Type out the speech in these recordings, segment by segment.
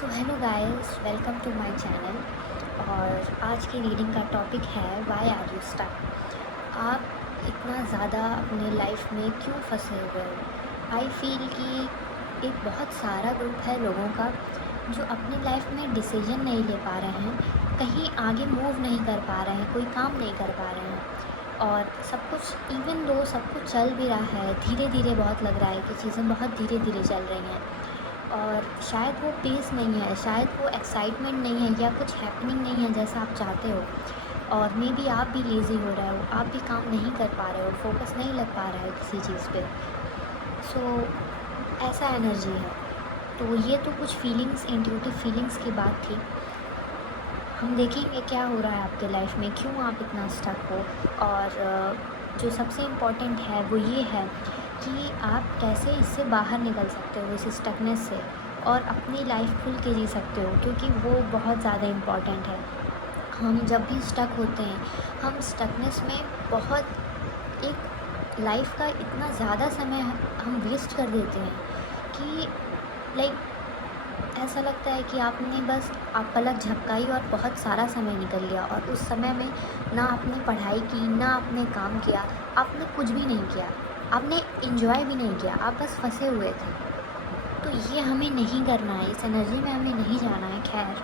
So hello guys, welcome to my channel. और आज की रीडिंग का टॉपिक है व्हाई आर यू स्टक। आप इतना ज़्यादा अपने लाइफ में क्यों फंसे हुए हो? आई फील कि एक बहुत सारा ग्रुप है लोगों का जो अपनी लाइफ में डिसीजन नहीं ले पा रहे हैं, कहीं आगे मूव नहीं कर पा रहे हैं, कोई काम नहीं कर पा रहे हैं। और सब कुछ इवन दो सब कुछ चल भी रहा है, धीरे धीरे बहुत लग रहा है कि चीज़ें बहुत धीरे धीरे चल रही हैं। और शायद वो पीस नहीं है, शायद वो एक्साइटमेंट नहीं है, या कुछ हैपनिंग नहीं है जैसा आप चाहते हो। और मे बी आप भी लेज़ी हो रहे हो, आप भी काम नहीं कर पा रहे हो, फोकस नहीं लग पा रहा है किसी चीज़ पे। सो ऐसा एनर्जी है। तो ये तो कुछ फीलिंग्स, इंट्यूटिव फीलिंग्स की बात थी। हम देखेंगे क्या हो रहा है आपके लाइफ में, क्यों आप इतना स्टक हो। और जो सबसे इम्पॉर्टेंट है वो ये है कि आप कैसे इससे बाहर निकल सकते हो, इस स्टकनेस से, और अपनी लाइफ खुल के जी सकते हो, क्योंकि वो बहुत ज़्यादा इम्पॉर्टेंट है। हम जब भी स्टक होते हैं, हम स्टकनेस में बहुत एक लाइफ का इतना ज़्यादा समय हम वेस्ट कर देते हैं कि लाइक ऐसा लगता है कि आपने बस आप पलक झपकाई और बहुत सारा समय निकल गया, और उस समय में ना आपने पढ़ाई की, ना आपने काम किया, आपने कुछ भी नहीं किया, आपने इंजॉय भी नहीं किया, आप बस फंसे हुए थे। तो ये हमें नहीं करना है, इस एनर्जी में हमें नहीं जाना है। खैर,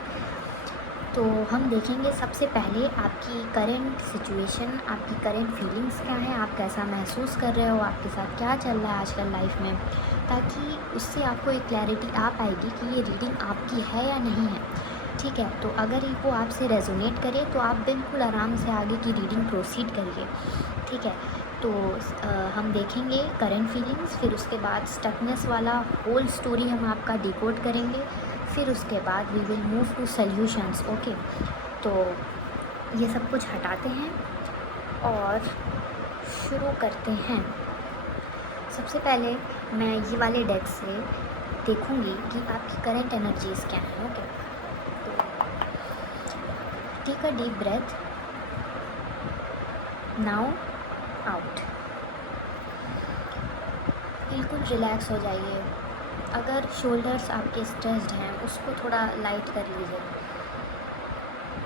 तो हम देखेंगे सबसे पहले आपकी करंट सिचुएशन, आपकी करंट फीलिंग्स क्या हैं, आप कैसा महसूस कर रहे हो, आपके साथ क्या चल रहा है आजकल लाइफ में, ताकि उससे आपको एक क्लैरिटी आ पाएगी कि ये रीडिंग आपकी है या नहीं है। ठीक है, तो अगर ये वो आपसे रेजोनेट करे तो आप बिल्कुल आराम से आगे की रीडिंग प्रोसीड करिए। ठीक है, तो हम देखेंगे करंट फीलिंग्स, फिर उसके बाद स्टकनेस वाला होल स्टोरी हम आपका डिकोड करेंगे, फिर उसके बाद we will move to solutions. Okay, तो ये सब कुछ हटाते हैं और शुरू करते हैं। सबसे पहले मैं ये वाले डेक से देखूंगी कि आपकी करंट एनर्जीज़ क्या हैं। ओके, तो take a deep breath, now out. बिल्कुल रिलैक्स हो जाइए। अगर शोल्डर्स आपके स्ट्रेस्ड हैं, उसको थोड़ा लाइट कर लीजिए।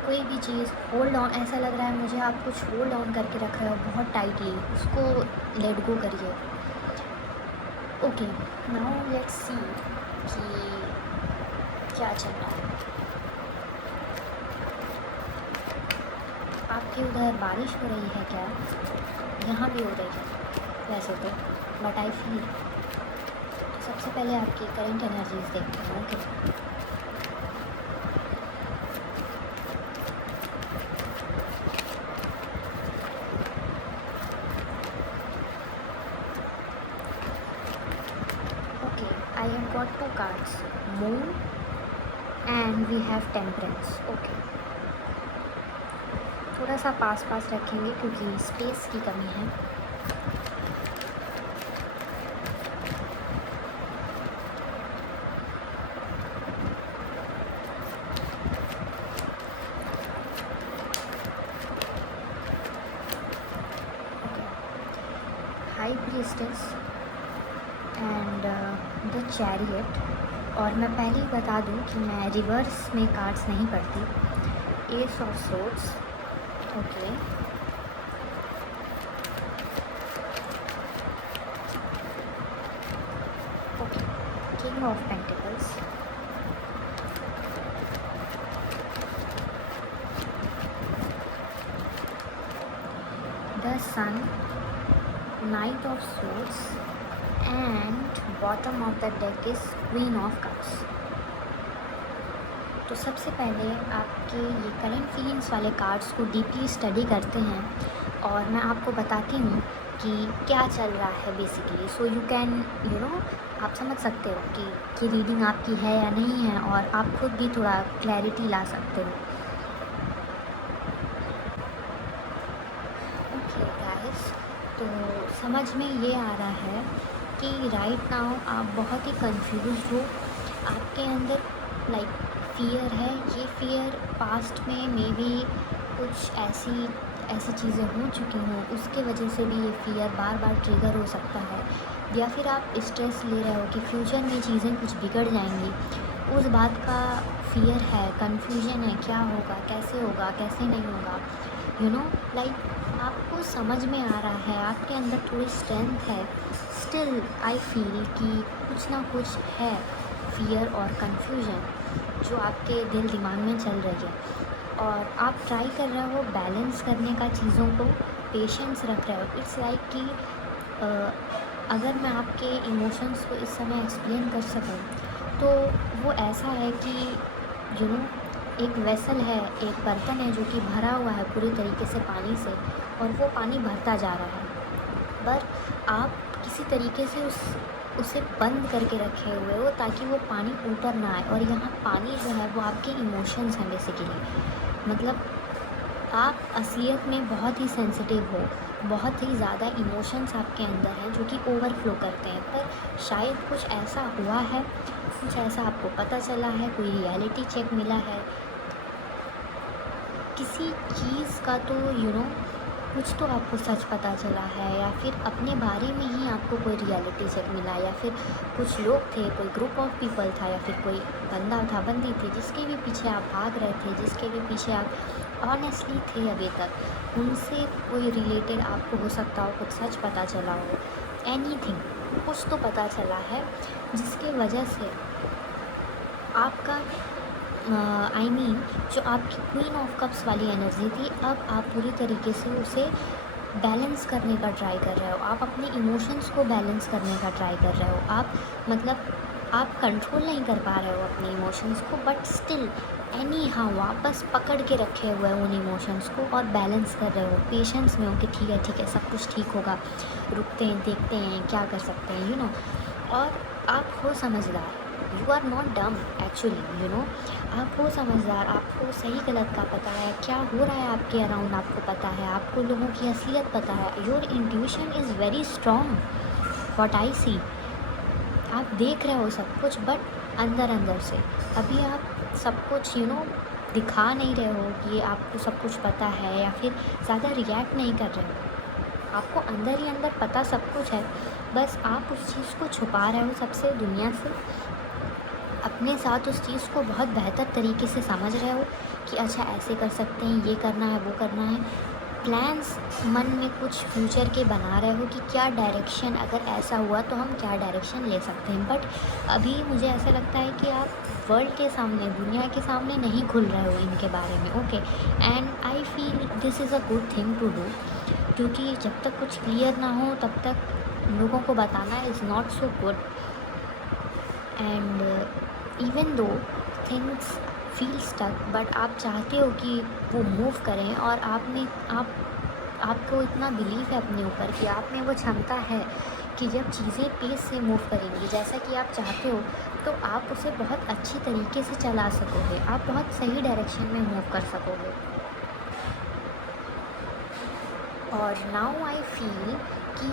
कोई भी चीज़ होल्ड ऑन, ऐसा लग रहा है मुझे आप कुछ होल्ड ऑन करके रख रहे हो बहुत टाइटली, उसको लेट गो करिए। ओके, नाउ लेट्स सी कि क्या चल रहा है। आपके उधर बारिश हो रही है क्या? यहाँ भी हो रही है वैसे तो, बट आई फील। सबसे पहले आपकी करंट एनर्जीज देखते हैं। Okay, okay, I have got two cards, moon and we have temperance. Okay, थोड़ा सा पास पास रखेंगे क्योंकि स्पेस की कमी है। High priestess and the chariot. और मैं पहले ही बता दूं कि मैं रिवर्स में कार्ड्स नहीं पढ़ती। Ace of swords, okay, okay, king of pentacles, the sun, knight of swords, and bottom of the deck is queen of cups. तो सबसे पहले आपके ये करंट फीलिंग्स वाले कार्ड्स को डीपली स्टडी करते हैं, और मैं आपको बताती हूँ कि क्या चल रहा है बेसिकली। सो यू कैन आप समझ सकते हो कि रीडिंग आपकी है या नहीं है, और आप खुद भी थोड़ा क्लैरिटी ला सकते हो। ओके गाइस, तो समझ में ये आ रहा है कि राइट नाउ आप बहुत ही कंफ्यूज्ड हो। आपके अंदर लाइक फ़ियर है। ये फ़ियर पास्ट में मे बी कुछ ऐसी ऐसी चीज़ें हो चुकी हों, उसके वजह से भी ये फ़ियर बार बार ट्रिगर हो सकता है। या फिर आप स्ट्रेस ले रहे हो कि फ्यूचर में चीज़ें कुछ बिगड़ जाएंगी, उस बात का फ़ियर है, कन्फ्यूजन है, क्या होगा, कैसे नहीं होगा, लाइक आपको समझ में आ रहा है, आपके अंदर थोड़ी स्ट्रेंथ है, स्टिल आई फील कि कुछ ना कुछ है फ़ियर और कन्फ्यूजन जो आपके दिल दिमाग में चल रही है, और आप ट्राई कर रहे हो बैलेंस करने का चीज़ों को, पेशेंस रख रहे हो। इट्स लाइक कि अगर मैं आपके इमोशंस को इस समय एक्सप्लेन कर सकूं, तो वो ऐसा है कि यू नो एक वेसल है, एक बर्तन है जो कि भरा हुआ है पूरी तरीके से पानी से, और वो पानी भरता जा रहा है, पर आप किसी तरीके से उसे बंद करके रखे हुए हो ताकि वो पानी ऊपर ना आए। और यहाँ पानी जो है वो आपके इमोशंस हैं बेसिकली। मतलब आप असलियत में बहुत ही सेंसिटिव हो, बहुत ही ज़्यादा इमोशंस आपके अंदर हैं जो कि ओवरफ्लो करते हैं, पर शायद कुछ ऐसा हुआ है, कुछ ऐसा आपको पता चला है, कोई रियलिटी चेक मिला है किसी चीज़ का, तो कुछ तो आपको सच पता चला है, या फिर अपने बारे में ही आपको कोई रियलिटी चेक मिला, या फिर कुछ लोग थे, कोई ग्रुप ऑफ पीपल था, या फिर कोई बंदा था, बंदी थी, जिसके भी पीछे आप भाग रहे थे, जिसके भी पीछे आप ऑनेस्टली थे अभी तक, उनसे कोई रिलेटेड आपको हो सकता हो कुछ सच पता चला हो, एनीथिंग, कुछ तो पता चला है जिसके वजह से आपका जो आपकी क्वीन ऑफ कप्स वाली एनर्जी थी, अब आप पूरी तरीके से उसे बैलेंस करने का ट्राई कर रहे हो, आप अपने इमोशंस को बैलेंस करने का ट्राई कर रहे हो, आप कंट्रोल नहीं कर पा रहे हो अपने इमोशंस को, बट स्टिल वापस पकड़ के रखे हुए हो उन इमोशंस को और बैलेंस कर रहे हो, पेशेंस में हो कि ठीक है सब कुछ ठीक होगा, रुकते हैं, देखते हैं क्या कर सकते हैं, और आप हो समझदार, you are not dumb actually, आप हो समझदार, आपको सही गलत का पता है, क्या हो रहा है आपके अराउंड आपको पता है, आपको लोगों की असलियत पता है, your intuition is very strong, what I see, आप देख रहे हो सब कुछ, बट अंदर से अभी आप सब कुछ दिखा नहीं रहे हो कि आपको सब कुछ पता है, या फिर ज़्यादा रिएक्ट नहीं कर रहे हो, आपको अंदर ही अंदर पता सब कुछ है, बस आप उस चीज़ को छुपा रहे हो सबसे, दुनिया से, अपने साथ उस चीज़ को बहुत बेहतर तरीके से समझ रहे हो कि अच्छा ऐसे कर सकते हैं, ये करना है, वो करना है, प्लान्स मन में कुछ फ्यूचर के बना रहे हो कि क्या डायरेक्शन, अगर ऐसा हुआ तो हम क्या डायरेक्शन ले सकते हैं, बट अभी मुझे ऐसा लगता है कि आप वर्ल्ड के सामने, दुनिया के सामने नहीं खुल रहे हो इनके बारे में, okay, and I feel this is a good thing to do, क्योंकि जब तक कुछ क्लियर ना हो तब तक लोगों को बताना is not so good, and even though things feel stuck, but आप चाहते हो कि वो मूव करें, और आपको इतना बिलीव है अपने ऊपर कि आप में वो क्षमता है कि जब चीज़ें पेस से मूव करेंगी जैसा कि आप चाहते हो, तो आप उसे बहुत अच्छी तरीके से चला सकोगे, आप बहुत सही डायरेक्शन में मूव कर सकोगे। और नाउ आई फील कि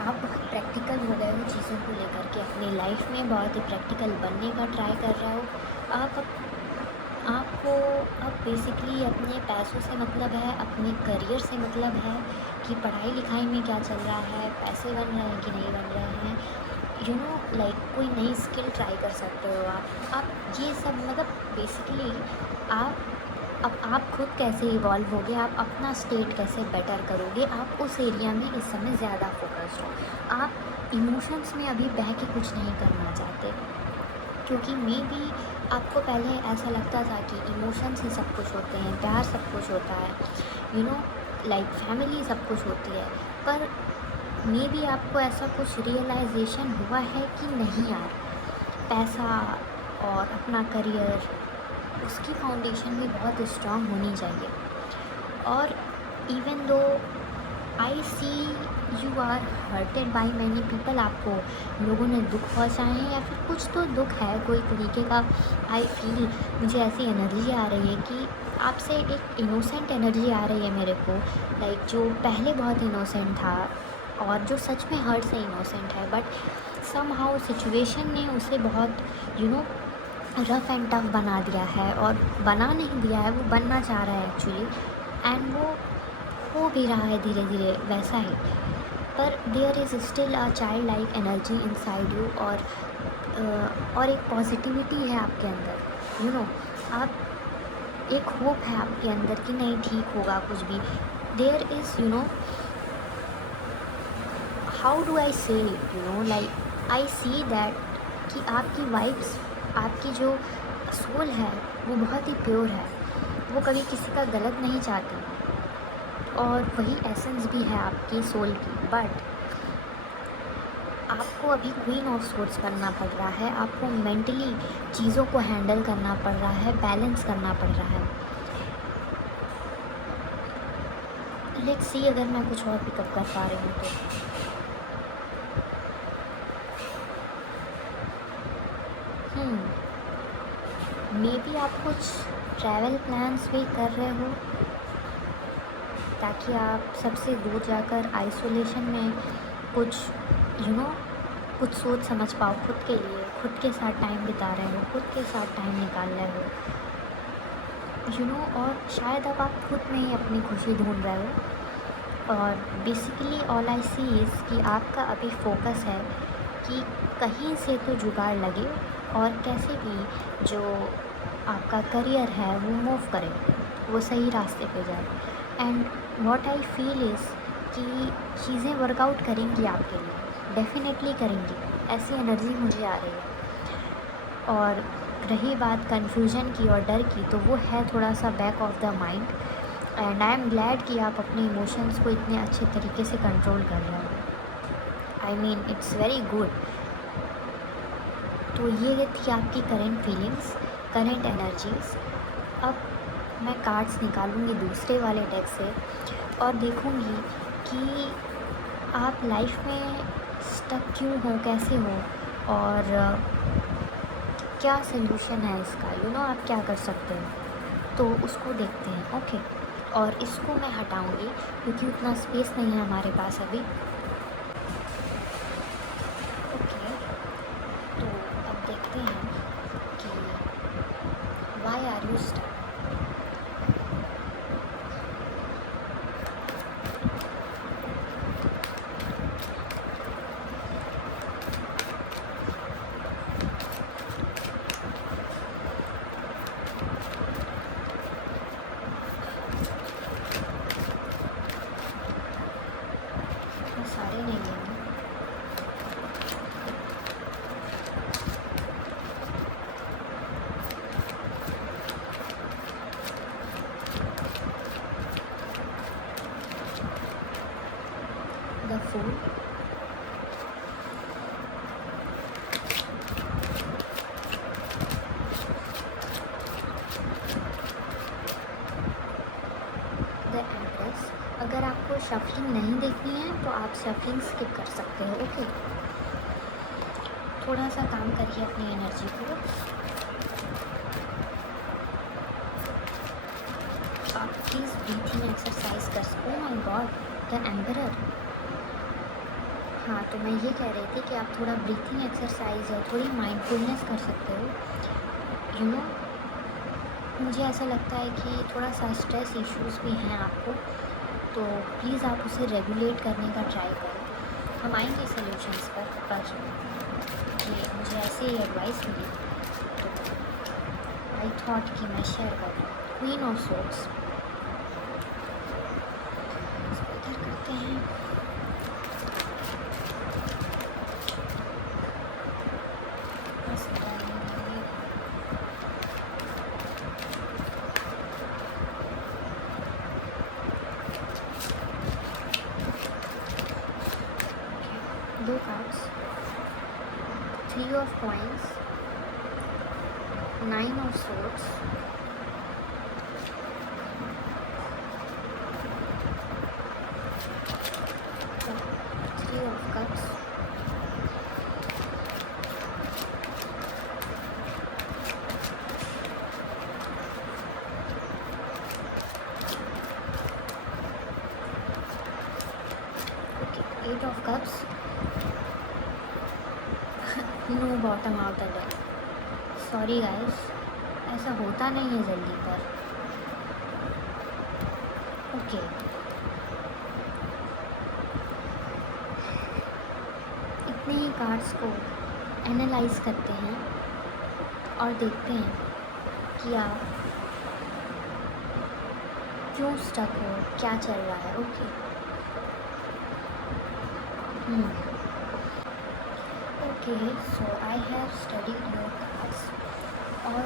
आप बहुत प्रैक्टिकल हो गए हो चीज़ों को लेकर के, अपनी लाइफ में बहुत ही प्रैक्टिकल बनने का ट्राई कर रहे हो, आपको अब बेसिकली अपने पैसों से मतलब है, अपने करियर से मतलब है कि पढ़ाई लिखाई में क्या चल रहा है, पैसे बन रहे हैं कि नहीं बन रहे हैं, लाइक कोई नई स्किल ट्राई कर सकते हो आप ये सब, मतलब बेसिकली अब आप खुद कैसे इवॉल्व होगे, आप अपना स्टेट कैसे बेटर करोगे, आप उस एरिया में इस समय ज़्यादा फोकस्ड हो, आप इमोशंस में अभी बह के कुछ नहीं करना चाहते, क्योंकि मे बी आपको पहले ऐसा लगता था कि इमोशंस ही सब कुछ होते हैं, प्यार सब कुछ होता है, लाइक फैमिली सब कुछ होती है, पर मे बी आपको ऐसा कुछ रियलाइजेशन हुआ है कि नहीं यार, पैसा और अपना करियर, उसकी फाउंडेशन भी बहुत स्ट्रांग होनी चाहिए, और even though I see you are hurted by many people, आपको लोगों ने दुख पहुँचाए हैं, या फिर कुछ तो दुख है कोई तरीके का, आई फील मुझे ऐसी एनर्जी आ रही है कि आपसे एक इनोसेंट एनर्जी आ रही है मेरे को, लाइक जो पहले बहुत इनोसेंट था और जो सच में हर्ट से इनोसेंट है, बट समहाउ सिचुएशन ने उसे बहुत रफ़ एंड टफ बना दिया है, और बना नहीं दिया है, वो बनना चाह रहा है एक्चुअली, एंड वो हो भी रहा है धीरे धीरे वैसा ही, पर there is still a child like energy inside you, और और एक पॉजिटिविटी है आपके अंदर, आप एक होप है आपके अंदर कि नहीं ठीक होगा कुछ भी। There is how do I say it, like I see that कि आपकी वाइब्स, आपकी जो सोल है वो बहुत ही प्योर है, वो कभी किसी का गलत नहीं चाहती, और वही एसेंस भी है आपकी सोल की। बट आपको अभी क्वीन ऑफ सोर्ड्स बनना पड़ रहा है, आपको मेंटली चीज़ों को हैंडल करना पड़ रहा है, बैलेंस करना पड़ रहा है। लेट्स सी अगर मैं कुछ और पिकअप कर पा रही हूँ तो मे बी आप कुछ ट्रैवल प्लान्स भी कर रहे हो, ताकि आप सबसे दूर जाकर आइसोलेशन में कुछ कुछ सोच समझ पाओ खुद के लिए, खुद के साथ टाइम बिता रहे हो, खुद के साथ टाइम निकाल रहे हो, और शायद अब आप खुद में ही अपनी खुशी ढूंढ रहे हो। और basically all I see is कि आपका अभी फोकस है कि कहीं से तो जुगाड़ लगे और कैसे भी जो आपका करियर है वो मूव करे, वो सही रास्ते पे जाए। And what I feel is कि चीज़ें वर्कआउट करेंगी आपके लिए, डेफिनेटली करेंगी, ऐसी एनर्जी मुझे आ रही है। और रही बात कन्फ्यूजन की और डर की, तो वो है थोड़ा सा back of the mind. And I am glad कि आप अपने इमोशंस को इतने अच्छे तरीके से कंट्रोल कर रहे हो। I mean it's very good. तो ये थी आपकी करेंट फीलिंग्स, करेंट एनर्जीज़। अब मैं कार्ड्स निकालूंगी दूसरे वाले डेक से और देखूंगी कि आप लाइफ में स्टक क्यों हो, कैसे हो, और क्या सल्यूशन है इसका, आप क्या कर सकते हो। तो उसको देखते हैं, ओके। और इसको मैं हटाऊंगी क्योंकि उतना स्पेस नहीं है हमारे पास अभी। ओके, तो अब देखते हैं कि वाई आर यू स्टक। सारे नहीं हैं। The fool, the empress. अगर आपको शफलिंग नहीं देखनी है तो आप शफलिंग स्किप कर सकते हो, ओके। थोड़ा सा काम करिए अपनी एनर्जी को। आप प्लीज़ ब्रीथिंग एक्सरसाइज कर सको। My God, the emperor. हाँ, तो मैं ये कह रही थी कि आप थोड़ा ब्रीथिंग एक्सरसाइज और थोड़ी माइंडफुलनेस कर सकते हो। मुझे ऐसा लगता है कि थोड़ा सा स्ट्रेस इश्यूज़ भी हैं आपको, तो प्लीज़ आप उसे रेगुलेट करने का ट्राई करें। हम आएंगे सॉल्यूशंस पर कि मुझे ऐसे ही एडवाइस मिली, तो आई थॉट कि मैं शेयर कर दूँ। क्वीन ऑफ सोर्ड्स, इसको इधर करते हैं। बस दो cards, 3 of coins, 9 of swords, 3 of cups, okay, 8 of cups, no bottom out the deck. Sorry guys, ऐसा होता नहीं है जल्दी पर, ओके। इतने ही कार्ड्स को एनालाइज करते हैं और देखते हैं कि आप क्यों स्टक हो, क्या चल रहा है। Okay. Okay, so I have studied your cards, और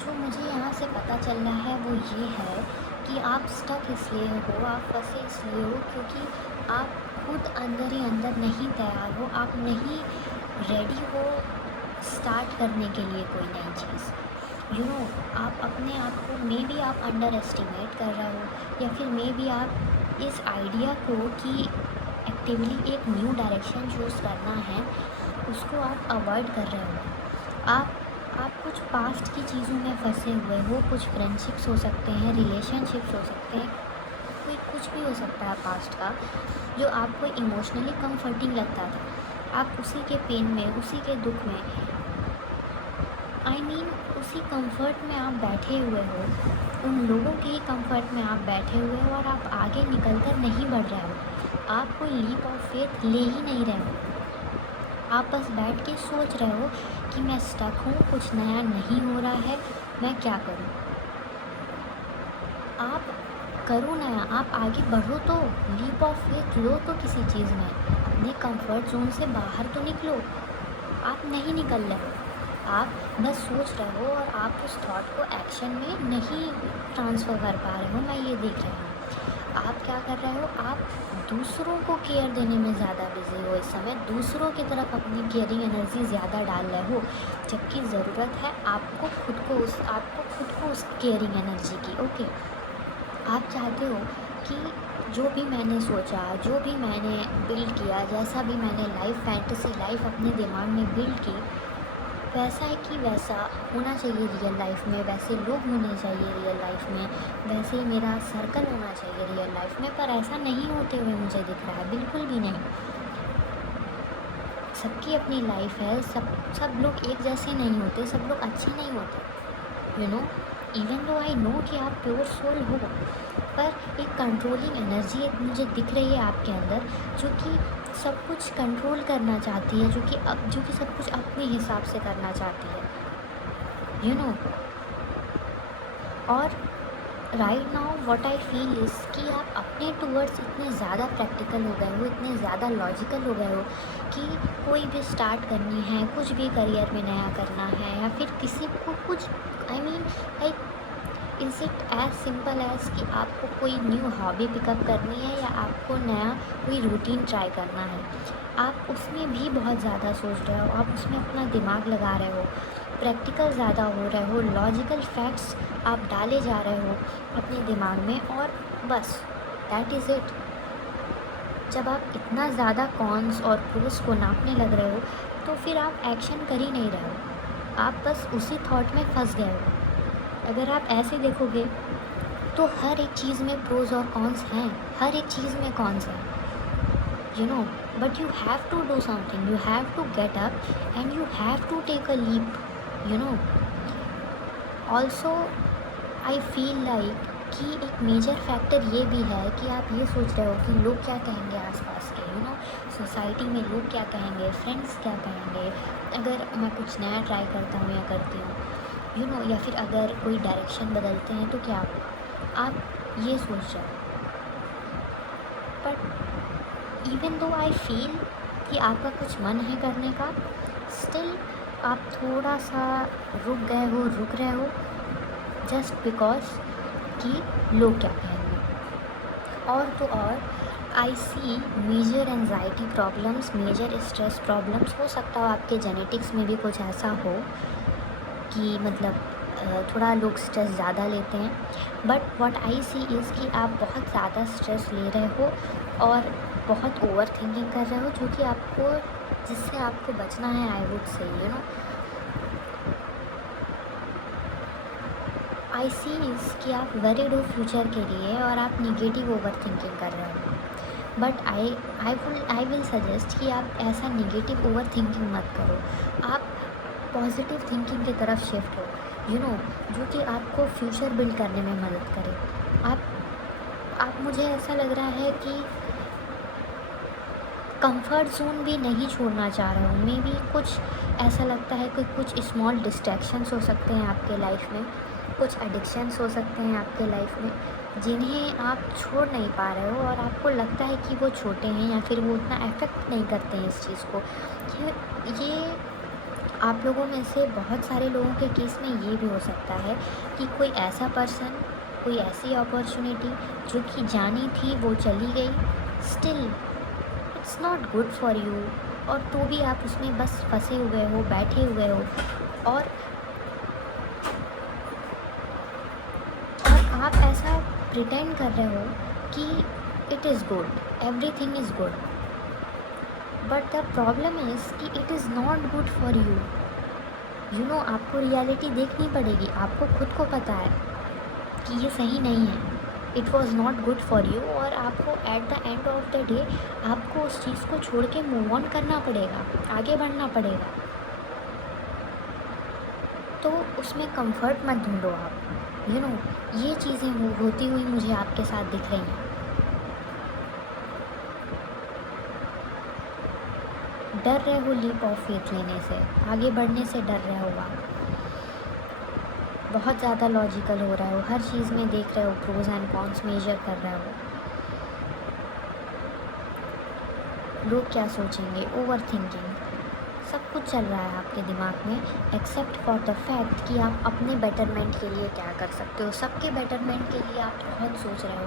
जो मुझे यहाँ से पता चल रहा है वो ये है कि आप स्टक इसलिए हो, आप फंसे इसलिए हो क्योंकि आप खुद अंदर ही अंदर नहीं तैयार हो, आप नहीं रेडी हो स्टार्ट करने के लिए कोई नई चीज़। आप अपने आप को मे बी आप अंडर एस्टिमेट कर रहे हो, या फिर मे बी आप इस आइडिया को कि एक्टिवली एक न्यू डायरेक्शन चूज़ करना है उसको आप अवॉइड कर रहे हो। आप कुछ पास्ट की चीज़ों में फंसे हुए हो, कुछ फ्रेंडशिप्स हो सकते हैं, रिलेशनशिप्स हो सकते हैं, कोई कुछ भी हो सकता है पास्ट का जो आपको इमोशनली कंफर्टिंग लगता था। आप उसी के पेन में, उसी के दुख में, उसी कंफर्ट में आप बैठे हुए हो, उन लोगों के ही कंफर्ट में आप बैठे हुए हो और आप आगे निकल कर नहीं बढ़ रहे हो। आप कोई लीप ऑफ फेथ ले ही नहीं रहे हो। आप बस बैठ के सोच रहे हो कि मैं स्टक हूँ, कुछ नया नहीं हो रहा है, मैं क्या करूँ। आप करो नया, आप आगे बढ़ो, तो लीप ऑफ फेथ लो तो किसी चीज़ में, अपने कंफर्ट जोन से बाहर तो निकलो। आप नहीं निकल रहे हो, आप बस सोच रहे हो और आप उस थॉट को एक्शन में नहीं ट्रांसफ़र कर पा रहे हो। मैं ये देख रही हूँ आप क्या कर रहे हो, आप दूसरों को केयर देने में ज़्यादा बिजी हो इस समय, दूसरों की तरफ अपनी केयरिंग एनर्जी ज़्यादा डाल रहे हो, जबकि ज़रूरत है आपको खुद को उस केयरिंग एनर्जी की। ओके। आप चाहते हो कि जो भी मैंने सोचा, जो भी मैंने बिल्ड किया, जैसा भी मैंने लाइफ फैंटेसी लाइफ अपने दिमाग में बिल्ड की, वैसा है कि वैसा होना चाहिए रियल लाइफ में, वैसे लोग होने चाहिए रियल लाइफ में, वैसे ही मेरा सर्कल होना चाहिए रियल लाइफ में, पर ऐसा नहीं होते हुए मुझे दिख रहा है, बिल्कुल भी नहीं। सबकी अपनी लाइफ है, सब लोग एक जैसे नहीं होते, सब लोग अच्छे नहीं होते। इवन दो आई नो कि आप प्योर सोल हो, पर एक कंट्रोलिंग एनर्जी एक मुझे दिख रही है आपके अंदर, जो कि सब कुछ कंट्रोल करना चाहती है, जो कि सब कुछ अपने हिसाब से करना चाहती है। और right now what I feel is कि आप अपने टूवर्ड्स इतने ज़्यादा प्रैक्टिकल हो गए हो, इतने ज़्यादा लॉजिकल हो गए हो कि कोई भी स्टार्ट करनी है, कुछ भी करियर में नया करना है, या फिर किसी को कुछ like is it as simple as कि आपको कोई न्यू हॉबी पिकअप करनी है या आपको नया कोई रूटीन ट्राई करना है, आप उसमें भी बहुत ज़्यादा सोच रहे हो, आप उसमें अपना दिमाग लगा रहे हो, प्रैक्टिकल ज़्यादा हो रहे हो, लॉजिकल फैक्ट्स आप डाले जा रहे हो अपने दिमाग में, और बस दैट इज़ इट। जब आप इतना ज़्यादा कॉन्स और प्रोस को नापने लग रहे हो तो फिर आप एक्शन कर ही नहीं रहे हो, आप बस उसी थॉट में फंस गए हो। अगर आप ऐसे देखोगे तो हर एक चीज़ में प्रोज और कॉन्स हैं, हर एक चीज़ में कॉन्स हैं, but you have to do something, you have to get up and you have to take a leap. Also I feel like कि एक मेजर फैक्टर ये भी है कि आप ये सोच रहे हो कि लोग क्या कहेंगे आसपास के, सोसाइटी में लोग क्या कहेंगे, फ्रेंड्स क्या कहेंगे अगर मैं कुछ नया ट्राई करता हूँ या करती हूँ, या फिर अगर कोई डायरेक्शन बदलते हैं तो क्या होगा, आप ये सोच रहे हो। But even though I feel कि आपका कुछ मन है करने का, स्टिल आप थोड़ा सा रुक रहे हो जस्ट बिकॉज कि लोग क्या कहेंगे। और तो और I see major anxiety problems, major stress problems, हो सकता हो आपके जेनेटिक्स में भी कुछ ऐसा हो कि थोड़ा लोग स्ट्रेस ज़्यादा लेते हैं, but what I see is कि आप बहुत ज़्यादा स्ट्रेस ले रहे हो और बहुत ओवर थिंकिंग कर रहे हो, जिससे आपको बचना है। I would say I see is कि आप वरीड हो फ्यूचर के लिए और आप निगेटिव ओवर थिंकिंग कर रहे हो, बट आई विल सजेस्ट कि आप ऐसा निगेटिव ओवर थिंकिंग मत करो, आप पॉजिटिव थिंकिंग की तरफ शिफ्ट हो, जो कि आपको फ्यूचर बिल्ड करने में मदद करे। आप मुझे ऐसा लग रहा है कि कंफर्ट जोन भी नहीं छोड़ना चाह रहा हूँ। मे बी कुछ ऐसा लगता है कि कुछ स्मॉल डिस्ट्रैक्शंस हो सकते हैं आपके लाइफ में, कुछ एडिक्शंस हो सकते हैं आपके लाइफ में, जिन्हें आप छोड़ नहीं पा रहे हो और आपको लगता है कि वो छोटे हैं या फिर वो उतना अफेक्ट नहीं करते हैं इस चीज़ को। ये आप लोगों में से बहुत सारे लोगों के केस में ये भी हो सकता है कि कोई ऐसा पर्सन, कोई ऐसी अपॉर्चुनिटी जो कि जानी थी वो चली गई, still it's not good for you, और तो भी आप उसमें बस फंसे हुए हो, बैठे हुए हो, और आप ऐसा प्रिटेंड कर रहे हो कि it is good, everything is good, but the problem is कि it is not good for you. You know, आपको रियलिटी देखनी पड़ेगी। आपको खुद को पता है कि ये सही नहीं है, it was not good for you, और आपको at the end of the day आपको उस चीज़ को छोड़ के मूव ऑन करना पड़ेगा, आगे बढ़ना पड़ेगा। तो उसमें कंफर्ट मत ढूंढो आप। यू नो, ये चीज़ें होती हुई मुझे आपके साथ दिख रही हैं। डर रहे हो लीप ऑफ फेथ लेने से, आगे बढ़ने से डर रहे हो आप, बहुत ज़्यादा लॉजिकल हो रहे हो, हर चीज़ में देख रहे हो, प्रोज एंड कॉन्स मेजर कर रहे हो। लोग क्या सोचेंगे, ओवर थिंकिंग, सब कुछ चल रहा है आपके दिमाग में, एक्सेप्ट फॉर द फैक्ट कि आप अपने बेटरमेंट के लिए क्या कर सकते हो। सबके बेटरमेंट के लिए आप बहुत सोच रहे हो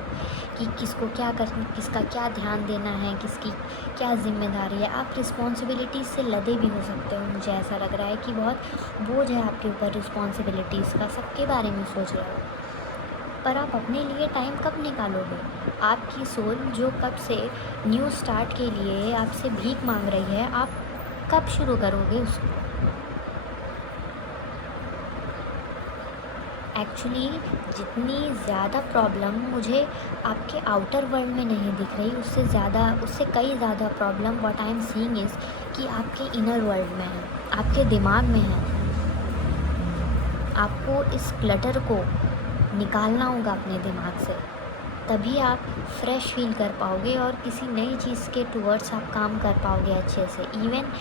कि किसको क्या करना, किसका क्या ध्यान देना है, किसकी क्या जिम्मेदारी है। आप रिस्पॉन्सिबिलिटीज़ से लदे भी हो सकते हो। मुझे ऐसा लग रहा है कि बहुत बोझ है आपके ऊपर रिस्पॉन्सिबिलिटीज़ का, सबके बारे में सोच रहे हो, पर आप अपने लिए टाइम कब निकालोगे? आपकी सोल जो कब से न्यू स्टार्ट के लिए आपसे भीख मांग रही है, आप कब शुरू करोगे उसको? एक्चुअली जितनी ज़्यादा प्रॉब्लम मुझे आपके आउटर वर्ल्ड में नहीं दिख रही, उससे कई ज़्यादा problem what I am seeing is कि आपके इनर वर्ल्ड में है, आपके दिमाग में है। आपको इस क्लटर को निकालना होगा अपने दिमाग से, तभी आप फ्रेश फील कर पाओगे और किसी नई चीज़ के टूवर्ड्स आप काम कर पाओगे अच्छे से। इवन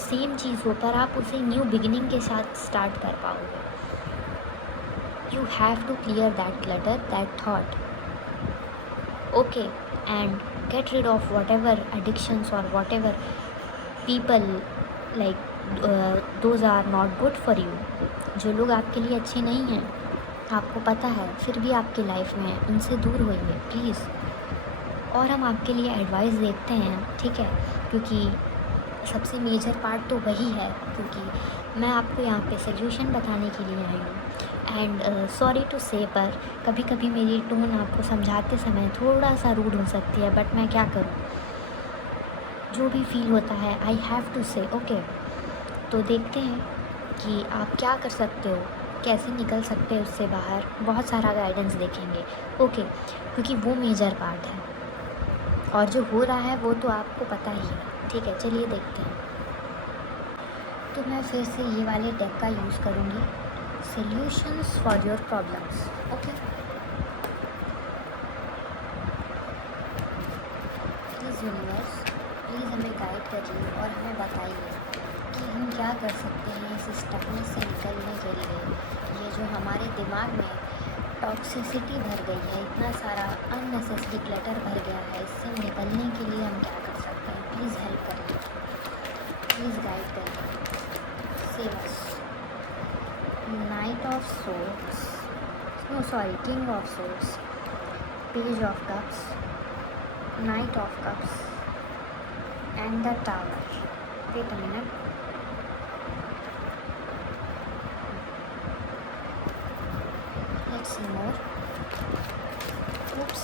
सेम चीज़ हो पर आप उसे न्यू बिगिनिंग के साथ स्टार्ट कर पाओगे। You have to clear that clutter, that thought, okay, and get rid of whatever addictions और whatever people like those are not good for you. जो लोग आपके लिए अच्छे नहीं हैं, आपको पता है, फिर भी आपकी लाइफ में, उनसे दूर होइए प्लीज़। और हम आपके लिए एडवाइस देखते हैं, ठीक है, क्योंकि सबसे मेजर पार्ट तो वही है, क्योंकि मैं आपको यहाँ पे सल्यूशन बताने के लिए आई हूँ। एंड सॉरी टू से, पर कभी कभी मेरी टोन आपको समझाते समय थोड़ा सा रूड हो सकती है, बट मैं क्या करूँ, जो भी फील होता है आई हैव टू से, ओके। तो देखते हैं कि आप क्या कर सकते हो, कैसे निकल सकते हैं उससे बाहर, बहुत सारा गाइडेंस देखेंगे, ओके, क्योंकि वो मेजर पार्ट है और जो हो रहा है वो तो आपको पता ही है, ठीक है। चलिए देखते हैं। तो मैं फिर से ये वाले डेक का यूज़ करूँगी, solutions for your problems, okay. Please universe, please हमें गाइड करिए और हमें बताइए कि हम क्या कर सकते हैं इस स्टकनेस से निकलने के लिए। ये जो हमारे दिमाग में टॉक्सिसिटी भर गई है, इतना सारा अननेसेसरी क्लटर भर गया है, इससे निकलने के लिए हम क्या कर सकते हैं? प्लीज़ हेल्प करिए, प्लीज़ गाइड करिए, save us. Knight of swords, no sorry, king of swords, page of cups, knight of cups and the tower. Wait a minute, let's see more. Oops.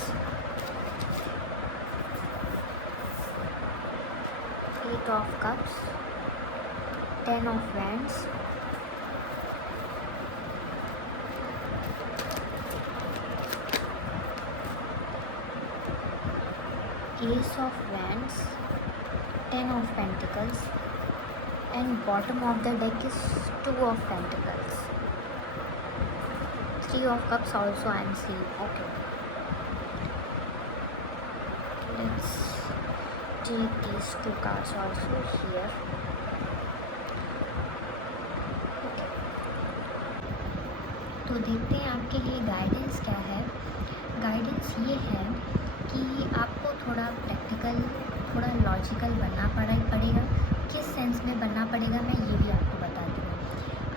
8 of cups, 10 of wands, ace of wands, 10 of pentacles, and bottom of the deck is 2 of pentacles, 3 of cups also I am seeing, okay. Let's take these two cards also here. तो देखते हैं आपके लिए guidance क्या है। Guidance ये है कि आपको थोड़ा प्रैक्टिकल, थोड़ा लॉजिकल बनना पड़ेगा। किस सेंस में बनना पड़ेगा मैं ये भी आपको बताती हूँ।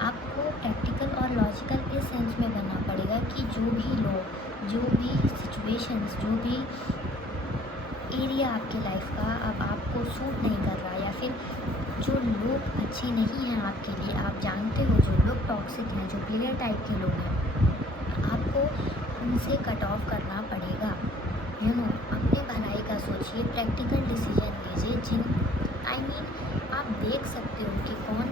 आपको प्रैक्टिकल और लॉजिकल इस सेंस में बनना पड़ेगा कि जो भी लोग, जो भी सिचुएशंस, जो भी एरिया आपके लाइफ का अब आपको सूट नहीं कर रहा, या फिर जो लोग अच्छे नहीं हैं आपके लिए, आप जानते हो जो लोग टॉक्सिक हैं, जो प्लेयर टाइप के लोग हैं, आपको उनसे कट ऑफ करना पड़ेगा। अपने भलाई का सोचिए, प्रैक्टिकल डिसीजन लीजिए। आप देख सकते हो कि कौन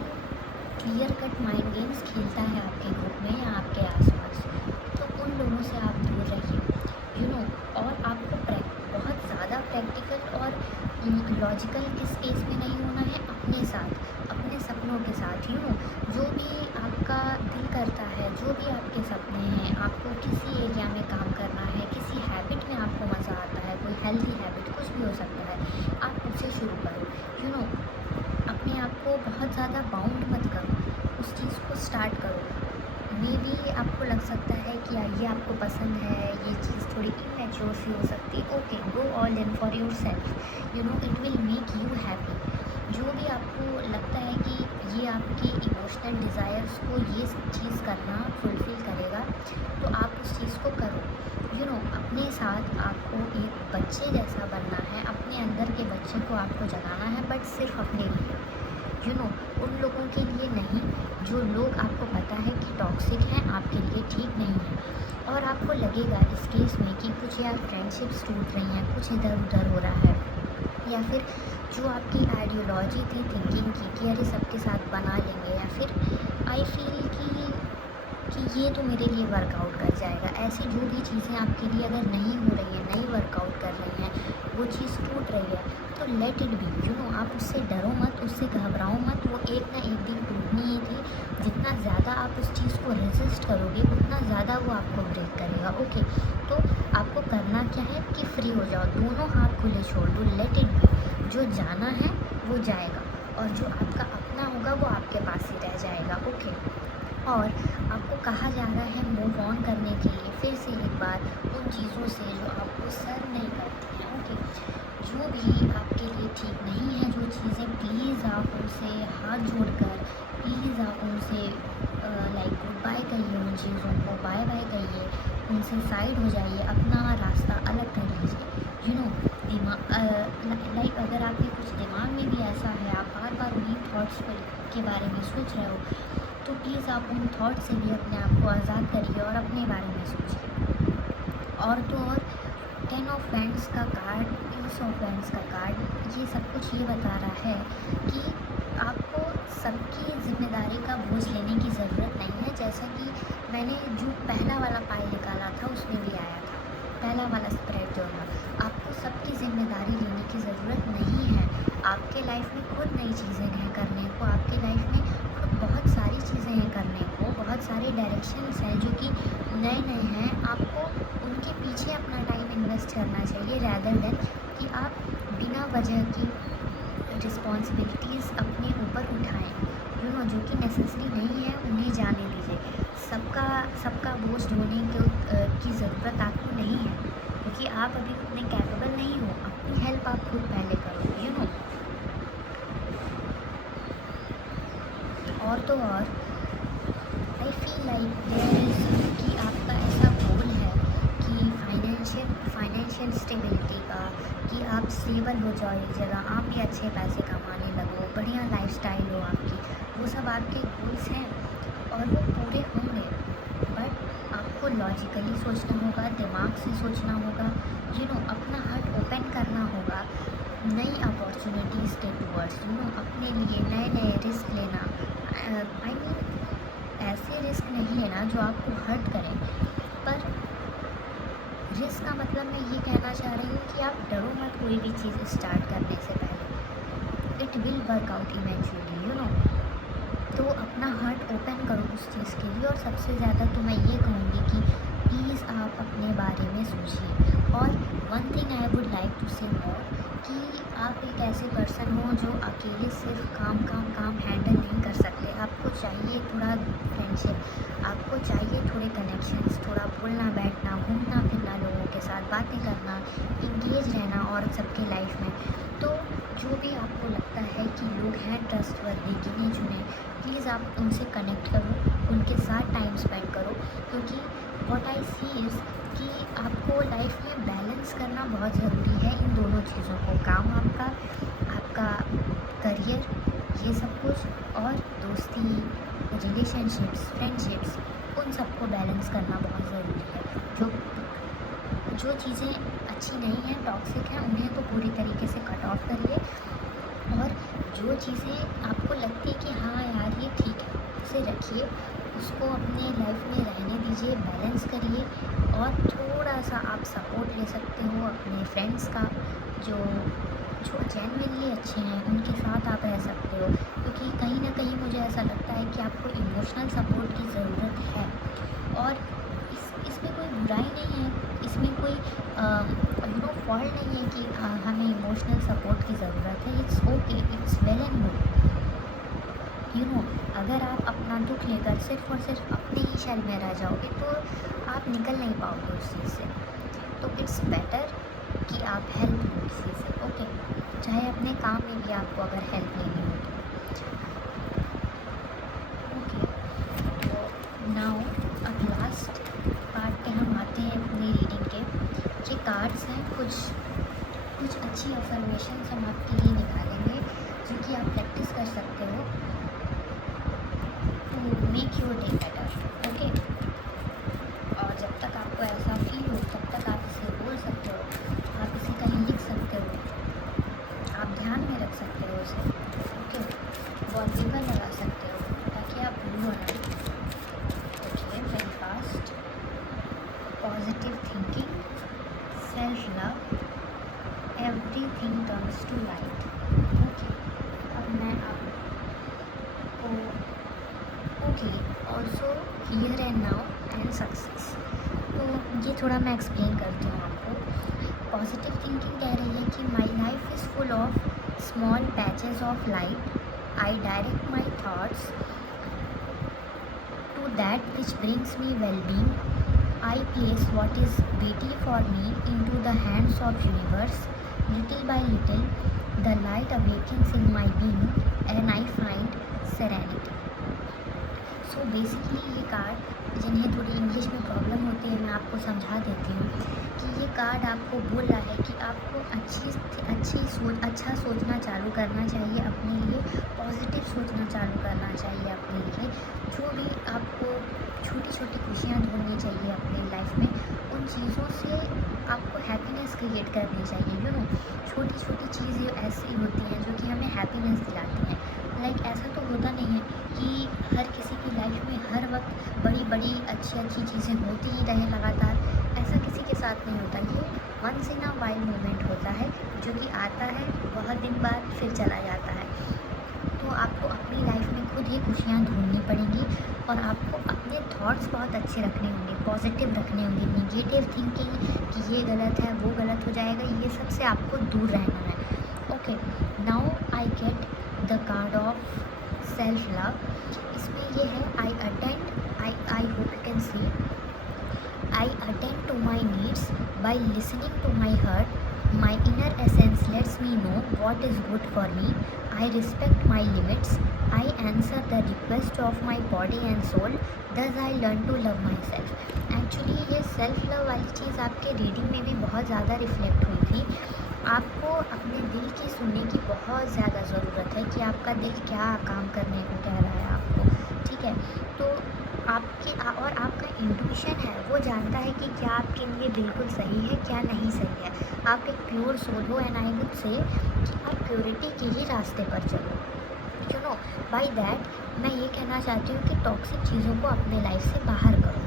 क्लियर कट माइंड गेम्स खेलता है आपके ग्रुप में या आपके आसपास, तो उन लोगों से आप दूर रहिए। और आपको बहुत ज़्यादा प्रैक्टिकल और लॉजिकल किस केस में नहीं होना है, अपने साथ, अपने सपनों के साथ। जो भी आपका दिल करता है, जो भी आपके सपने हैं, आपको किसी एरिया में काम करना है, किसी हैबिट में आपको मज़ा आता है, कोई हेल्दी हैबिट, कुछ भी हो सकता है, आप उससे शुरू करो। अपने आप को बहुत ज़्यादा बाउंड मत करो, उस चीज़ को स्टार्ट करो। मे बी आपको लग सकता है कि ये आपको पसंद है, ये चीज़ थोड़ी इमेच्योर सी हो सकती है, okay, go all in for your self. It will make you happy. जो भी आपको लगता है कि ये आपके इमोशनल डिज़ायर्स को ये चीज़ करना फुलफ़िल करेगा, तो आप उस चीज़ को करो। अपने साथ आपको एक बच्चे जैसा बनना है, अपने अंदर के बच्चे को आपको जगाना है, बट सिर्फ अपने लिए। उन लोगों के लिए नहीं जो लोग आपको पता है कि टॉक्सिक हैं, आपके लिए ठीक नहीं है। और आपको लगेगा इस केस में कि कुछ यार फ्रेंडशिप्स टूट रही हैं, कुछ इधर उधर हो रहा है, या फिर जो आपकी आइडियोलॉजी थी थिंकिंग की कि अरे सबके साथ बना लेंगे, या फिर आई फील कि ये तो मेरे लिए वर्कआउट कर जाएगा, ऐसी जो भी चीज़ें आपके लिए अगर नहीं हो रही है, नहीं वर्कआउट कर रही हैं, वो चीज़ टूट रही है, तो लेट इट बी। आप उससे डरो मत, उससे घबराओ मत, वो एक ना एक दिन टूटनी ही थी। जितना ज़्यादा आप उस चीज़ को रेजिस्ट करोगे, उतना ज़्यादा वो आपको ब्रेक करेगा। ओके, तो आपको करना क्या है कि फ्री हो जाओ, दोनों हाथ खुले छोड़ दो, लेट इट बी। जो जाना है वो जाएगा, और जो आपका अपना होगा वो आपके पास ही रह जाएगा। ओके, और आपको कहा जा रहा है मूव ऑन करने के लिए फिर से एक बार उन चीज़ों से जो आपको सर्व नहीं करती हैं। ओके, जो भी आपके लिए ठीक नहीं है, जो चीज़ें, प्लीज़ आप उनसे हाथ जोड़कर, प्लीज़ आप उनसे लाइक गुड बाय कहिए, उन चीज़ों को बाय बाय कहिए, उनसे साइड हो जाइए, अपना रास्ता अलग कर लीजिए। दिमाग लाइक अगर आपके कुछ दिमाग में भी ऐसा है, आप बार बार उन्हीं थॉट्स के बारे में सोच रहे हो, तो प्लीज़ आप उन थॉट से भी अपने आप को आज़ाद करिए और अपने बारे में सोचिए। और तो और 10 ऑफ वैंड्स का कार्ड, एस ऑफ वैंड्स का कार्ड, ये सब कुछ ये बता रहा है कि आपको सबकी जिम्मेदारी का बोझ लेने की ज़रूरत नहीं है। जैसा कि मैंने जो पहला वाला पाई निकाला था उसमें भी आया था, पहला वाला स्प्रेड जो था, आपको सबकी ज़िम्मेदारी लेने की ज़रूरत नहीं है। आपके लाइफ में खुद नई चीज़ें हैं करने को, आपके लाइफ में खुद बहुत सारी चीज़ें हैं करने को, बहुत सारे डायरेक्शंस हैं जो कि नए नए हैं। आपको उनके पीछे अपना टाइम इन्वेस्ट करना चाहिए, रैदर देन कि आप बिना वजह की रिस्पॉन्सिबिलिटीज़ अपने ऊपर उठाएं, जो कि नेसेसरी नहीं है, उन्हें जाने दीजिए। सबका बोझ ढोने की ज़रूरत आपको नहीं है, क्योंकि आप अभी उतने कैपेबल नहीं हो। अपनी हेल्प आप खुद पहले करो। और तो और आई फील लाइक कि आपका ऐसा गोल है कि फाइनेंशियल स्टेबिलिटी का, कि आप स्टेबल हो जाओ एक जगह, आप भी अच्छे पैसे कमाने लगो, बढ़िया लाइफस्टाइल हो आपकी, वो सब आपके गोल्स हैं और वो पूरे होंगे। बट आपको लॉजिकली सोचना होगा, दिमाग से सोचना होगा, अपना हार्ट ओपन करना होगा, नई अपॉर्चुनिटीज़ के टूवर्ड्स, अपने लिए नए नए रिस्क लेना। आई मीन ऐसे रिस्क नहीं लेना जो आपको हर्ट करें, पर रिस्क का मतलब मैं ये कहना चाह रही हूँ कि आप डरो मत कोई भी चीज़ स्टार्ट करने से पहले, it will work out eventually. तो अपना हार्ट ओपन करो उस चीज़ के लिए। और सबसे ज़्यादा तो मैं ये कहूँगी कि प्लीज़ आप अपने बारे में सोचिए। और one thing I would like to say more, कि आप एक ऐसे पर्सन हो जो अकेले सिर्फ काम काम काम हैंडल नहीं कर सकते। आपको चाहिए थोड़ा फ्रेंडशिप, आपको चाहिए थोड़े कनेक्शंस, थोड़ा बोलना बैठना, घूमना फिरना, लोगों के साथ बातें करना, इंगेज रहना और सबके लाइफ में। तो जो भी आपको लगता है कि लोग हैं ट्रस्टवर्दी, गिने चुने, प्लीज़ आप उनसे कनेक्ट करो, उनके साथ टाइम स्पेंड करो। क्योंकि व्हाट आई सी इज़ कि आपको लाइफ में बैलेंस करना बहुत ज़रूरी है इन दोनों चीज़ों को, काम आपका, आपका करियर, ये सब कुछ, और दोस्ती, रिलेशनशिप्स, फ्रेंडशिप्स, उन सबको बैलेंस करना बहुत ज़रूरी है। जो चीज़ें अच्छी नहीं हैं, टॉक्सिक हैं, उन्हें तो पूरी तरीके से कट ऑफ करिए। और जो चीज़ें आपको लगती है कि हाँ यार ये ठीक है, उसे रखिए, उसको अपने लाइफ में रहने दीजिए, बैलेंस करिए। और थोड़ा सा आप सपोर्ट ले सकते हो अपने फ्रेंड्स का, जो जो जेन्युइनली अच्छे हैं, उनके साथ आप रह सकते हो। क्योंकि कहीं ना कहीं मुझे ऐसा लगता है कि आपको इमोशनल सपोर्ट की ज़रूरत है। और इसमें कोई बुराई नहीं है, इसमें कोई फॉल्ट नहीं है कि हमें इमोशनल सपोर्ट की ज़रूरत है। It's okay, it's well and good. अगर आप अपना दुख लेकर सिर्फ और सिर्फ अपने ही शैल में रह जाओगे तो आप निकल नहीं पाओगे उस चीज़ से। तो इट्स बेटर कि आप हेल्प लो किसी से, ओके, चाहे अपने काम में भी आपको अगर हेल्प लेनी हो तो। ओके, तो नाउ अब लास्ट पार्ट पे हम आते हैं अपनी रीडिंग के। ये कार्ड्स हैं, कुछ अच्छी अफर्मेशंस हम आपके लिए निकालेंगे जो कि आप प्रैक्टिस कर सकते हो to make your day better, okay. और जब तक आपको ऐसा फील हो तब तक आप इसे बोल सकते हो, आप इसे कहीं लिख सकते हो, आप ध्यान में रख सकते हो उसे, ओके। वॉलपेपर लगा सकते हो ताकि आप भूलो ना। Okay, very fast. Positive thinking, self love, everything turns to light, okay. अब मैं आपको, okay, also here and now and success. तो ये थोड़ा मैं एक्सप्लेन करती हूँ आपको। पॉजिटिव थिंकिंग कह रही है कि my life is full of small patches of light, I direct my thoughts to that which brings me well-being. I place what is waiting for me into the hands of universe. Little by little, the light awakens in my being and I find serenity. So basically ये card, जिन्हें थोड़ी English में problem होती है, मैं आपको समझा देती हूँ कि ये कार्ड आपको बोल रहा है कि आपको अच्छा सोचना चालू करना चाहिए अपने लिए, पॉजिटिव सोचना चालू करना चाहिए अपने लिए। जो भी आपको छोटी छोटी खुशियाँ ढूंढनी चाहिए अपनी लाइफ में, उन चीज़ों से आपको हैप्पीनेस क्रिएट करनी चाहिए। छोटी छोटी चीज़ें ऐसी होती हैं जो कि हमें हैप्पीनेस दिलाती हैं। लाइक ऐसा तो होता नहीं है कि हर किसी की लाइफ में हर वक्त बड़ी बड़ी अच्छी चीज़ें होती ही रहे लगातार, ऐसा किसी के साथ नहीं होता। ये once in a wild moment होता है जो कि आता है, बहुत दिन बाद फिर चला जाता है। तो आपको अपनी लाइफ में खुद ही खुशियाँ ढूंढनी पड़ेंगी और आपको अपने थॉट्स बहुत अच्छे रखने होंगे, पॉजिटिव रखने होंगे। निगेटिव थिंकिंग कि ये गलत है, वो गलत हो जाएगा, ये सब से आपको दूर रहना है, okay. Now I get the card of self love. इसमें ये है, I hope you can see, I attend to my needs by listening to my heart, my inner essence lets me know what is good for me. I respect my limits. I answer the request of my body and soul. Thus I learn to love myself. Actually ये self love वाली चीज़ आपके reading में भी बहुत ज़्यादा reflect हुई थी। आपको अपने दिल की सुनने की बहुत ज़्यादा ज़रूरत है कि आपका दिल क्या काम करने को कह रहा है आपको, ठीक है। तो और आपका इंट्यूशन है, वो जानता है कि क्या आपके लिए बिल्कुल सही है, क्या नहीं सही है। आप एक प्योर सोल हो एंड आई वुड से कि आप प्योरिटी के ही रास्ते पर चलो। बाय दैट मैं ये कहना चाहती हूँ कि टॉक्सिक चीज़ों को अपने लाइफ से बाहर करो,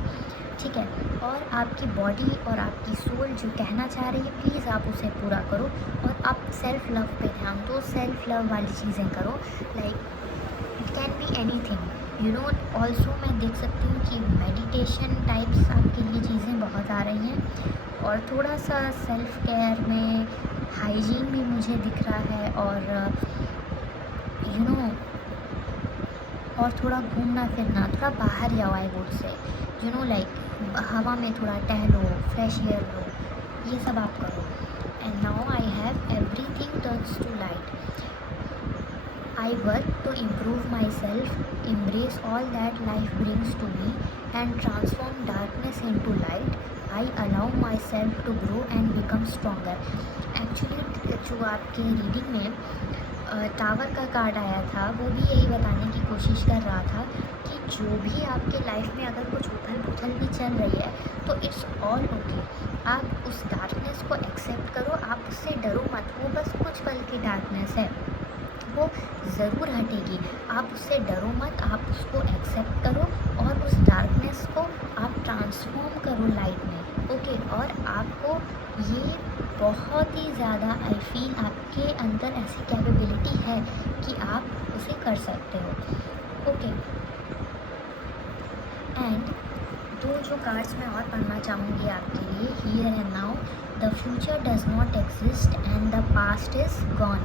ठीक है। और आपकी बॉडी और आपकी सोल जो कहना चाह रही है, प्लीज़ आप उसे पूरा करो। और आप सेल्फ लव पे ध्यान दो, सेल्फ लव वाली चीज़ें करो। Like it can be anything, also मैं देख सकती हूँ कि मेडिटेशन टाइप्स आपके लिए चीज़ें बहुत आ रही हैं। और थोड़ा सा सेल्फ केयर में हाइजीन भी मुझे दिख रहा है, और यू नो और थोड़ा घूमना फिरना, थोड़ा बाहर जाओ आई वुड से, लाइक हवा में थोड़ा टहलो, फ्रेश एयर लो, ये सब आप करो। And now I have everything turns to light. I work to improve myself, embrace all that life brings to me, and transform darkness into light. I allow myself to grow and become stronger. Actually जो आपके reading में tower का card आया था, वो भी यही बताने की कोशिश कर रहा था कि जो भी आपके लाइफ में अगर कुछ उथल पुथल भी चल रही है तो इट्स ऑल ओके। आप उस डार्कनेस को एक्सेप्ट करो, आप उससे डरो मत, वो बस कुछ पल की डार्कनेस है, वो ज़रूर हटेगी। आप उससे डरो मत, आप उसको एक्सेप्ट करो और उस डार्कनेस को आप ट्रांसफॉर्म करो लाइट में, ओके। और आपको ये बहुत ही ज़्यादा आई फील आपके अंदर ऐसी कैपेबिलिटी है कि आप उसे कर सकते हो, ओके। एंड दो जो कार्ड्स मैं और पढ़ना चाहूँगी आपके लिए, here and now. The future does not exist and the past is gone.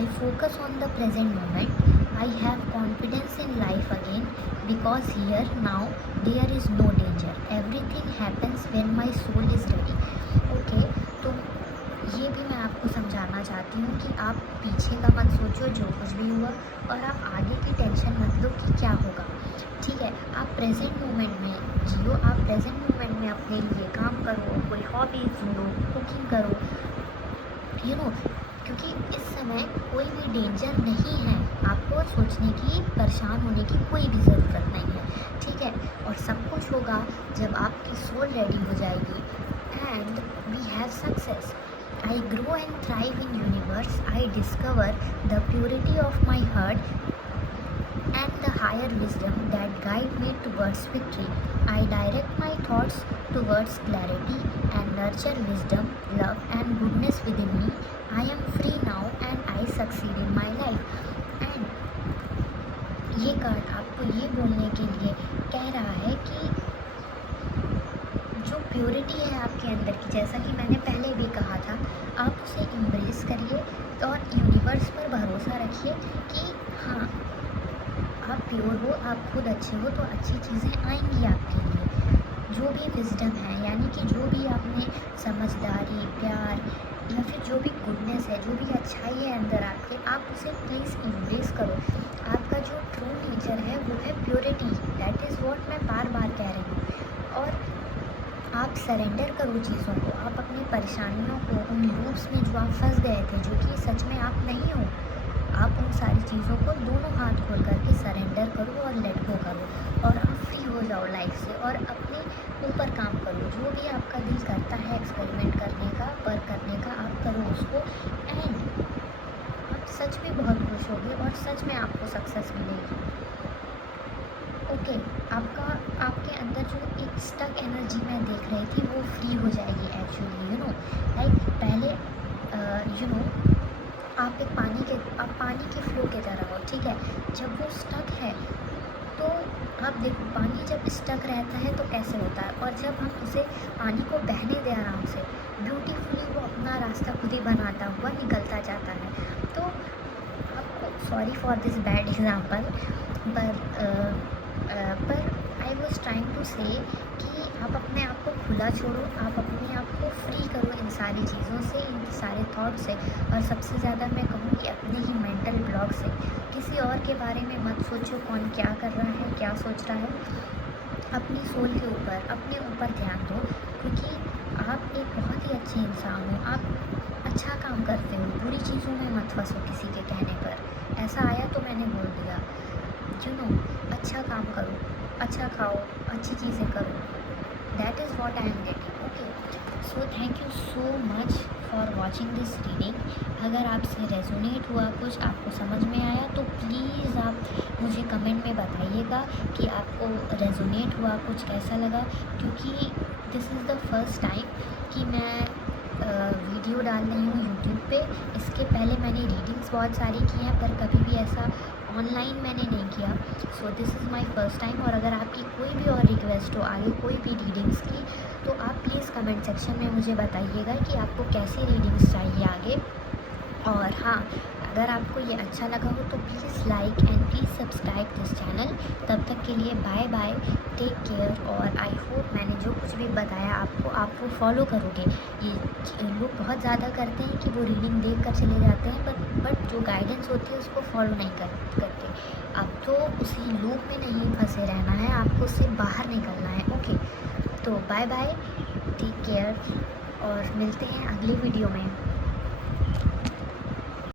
I focus on the present moment. I have confidence in life again because here now there is no danger. Everything happens when my soul is ready. Okay, तो ये भी मैं आपको समझाना चाहती हूँ कि आप पीछे का मत सोचो जो कुछ भी हुआ, और आप आगे की टेंशन मत लो कि क्या होगा, ठीक है। आप प्रेजेंट मोमेंट में जियो, आप प्रेजेंट मोमेंट में अपने लिए काम करो, कोई हॉबीज ढूंढो, कुकिंग करो, क्योंकि इस समय कोई भी डेंजर नहीं है, आपको सोचने की, परेशान होने की कोई भी ज़रूरत नहीं है, ठीक है। और सब कुछ होगा जब आपकी सोल रेडी हो जाएगी। And we have success. I grow and thrive in universe. I discover the purity of my heart and the higher wisdom that guide me towards victory. I direct my thoughts towards clarity and nurture wisdom, love and goodness within me. I am free now and I succeed in my life. And ये card आपको ये बोलने के लिए कह रहा है कि जो प्योरिटी है आपके अंदर की, जैसा कि मैंने पहले भी कहा था, आप उसे एम्ब्रेस करिए और यूनिवर्स पर भरोसा रखिए कि हाँ, आप प्योर हो, आप खुद अच्छे हो तो अच्छी चीज़ें आएंगी आपके लिए। जो भी विजडम है, यानी कि जो भी आपने समझदारी, प्यार या फिर जो भी गुडनेस है, जो भी अच्छाई है अंदर आपके, आप उसे प्लीज़ एम्ब्रेस करो। आपका जो ट्रू नेचर है वो है प्योरिटी, दैट इज़ वॉट मैं बार बार कह रही हूँ। और आप सरेंडर करो चीज़ों को, आप अपनी परेशानियों को, उन लूप्स में जो आप फंस गए थे, जो कि सच में आप नहीं हो, आप उन सारी चीज़ों को दोनों हाथ खोल करके सरेंडर करो और लेट गो करो, और आप फ्री हो जाओ लाइफ से और अपने ऊपर काम करो। जो भी आपका दिल करता है एक्सपेरिमेंट करने का, वर्क करने का, आप करो उसको। एंड आप सच में बहुत खुश होगे और सच में आपको सक्सेस मिलेगी, ओके। आपके अंदर जो एक स्टक एनर्जी मैं देख रही थी वो फ्री हो जाएगी एक्चुअली, लाइक पहले आप पानी के फ्लो की तरह हो, ठीक है। जब वो स्टक है तो आप देखो, पानी जब स्टक रहता है तो कैसे होता है, और जब हम उसे पानी को बहने दें आराम से, ब्यूटीफुली वो अपना रास्ता खुद ही बनाता हुआ निकलता जाता है। तो आपको, sorry for this bad example, पर आई वॉज ट्राइंग टू से कि आप अपने आप को खुला छोड़ो, आप अपने आप को फ्री करो इन सारी चीज़ों से, इन सारे थॉट से, और सबसे ज़्यादा मैं कहूँगी अपने ही मेंटल ब्लॉक से। किसी और के बारे में मत सोचो, कौन क्या कर रहा है, क्या सोच रहा है। अपनी सोल के ऊपर, अपने ऊपर ध्यान दो, क्योंकि आप एक बहुत ही अच्छे इंसान हो, आप अच्छा काम करते हो, बुरी चीज़ों में मत फंसो किसी के कहने पर। ऐसा आया तो मैंने बोल दिया, अच्छा काम करो, अच्छा खाओ, अच्छी चीज़ें करो, that is what I am getting, okay. So thank you so much for watching this reading. अगर आपसे रेजोनेट हुआ, कुछ आपको समझ में आया, तो प्लीज़ आप मुझे कमेंट में बताइएगा कि आपको रेजोनेट हुआ, कुछ कैसा लगा, क्योंकि this is the first time कि मैं वीडियो डाल रही हूँ यूट्यूब पे। इसके पहले मैंने रीडिंग्स बहुत सारी की हैं, पर कभी भी ऐसा ऑनलाइन मैंने नहीं किया। So this is my first time. और अगर आपकी कोई भी और रिक्वेस्ट हो, आगे कोई भी रीडिंग्स की, तो आप प्लीज़ कमेंट सेक्शन में मुझे बताइएगा कि आपको कैसी रीडिंग्स चाहिए आगे। और हाँ, अगर आपको ये अच्छा लगा हो तो please like and please subscribe this channel. तब तक के लिए बाय बाय, टेक केयर। और आई होप मैंने जो कुछ भी बताया आपको, आप वो फॉलो करोगे। ये लोग बहुत ज़्यादा करते हैं कि वो रीडिंग देख कर चले जाते हैं, बट जो गाइडेंस होती है उसको फॉलो नहीं करते। अब तो उसी लूप में नहीं फंसे रहना है, आपको उससे बाहर निकलना है। ओके, तो बाय बाय, टेक केयर और मिलते हैं अगली वीडियो में।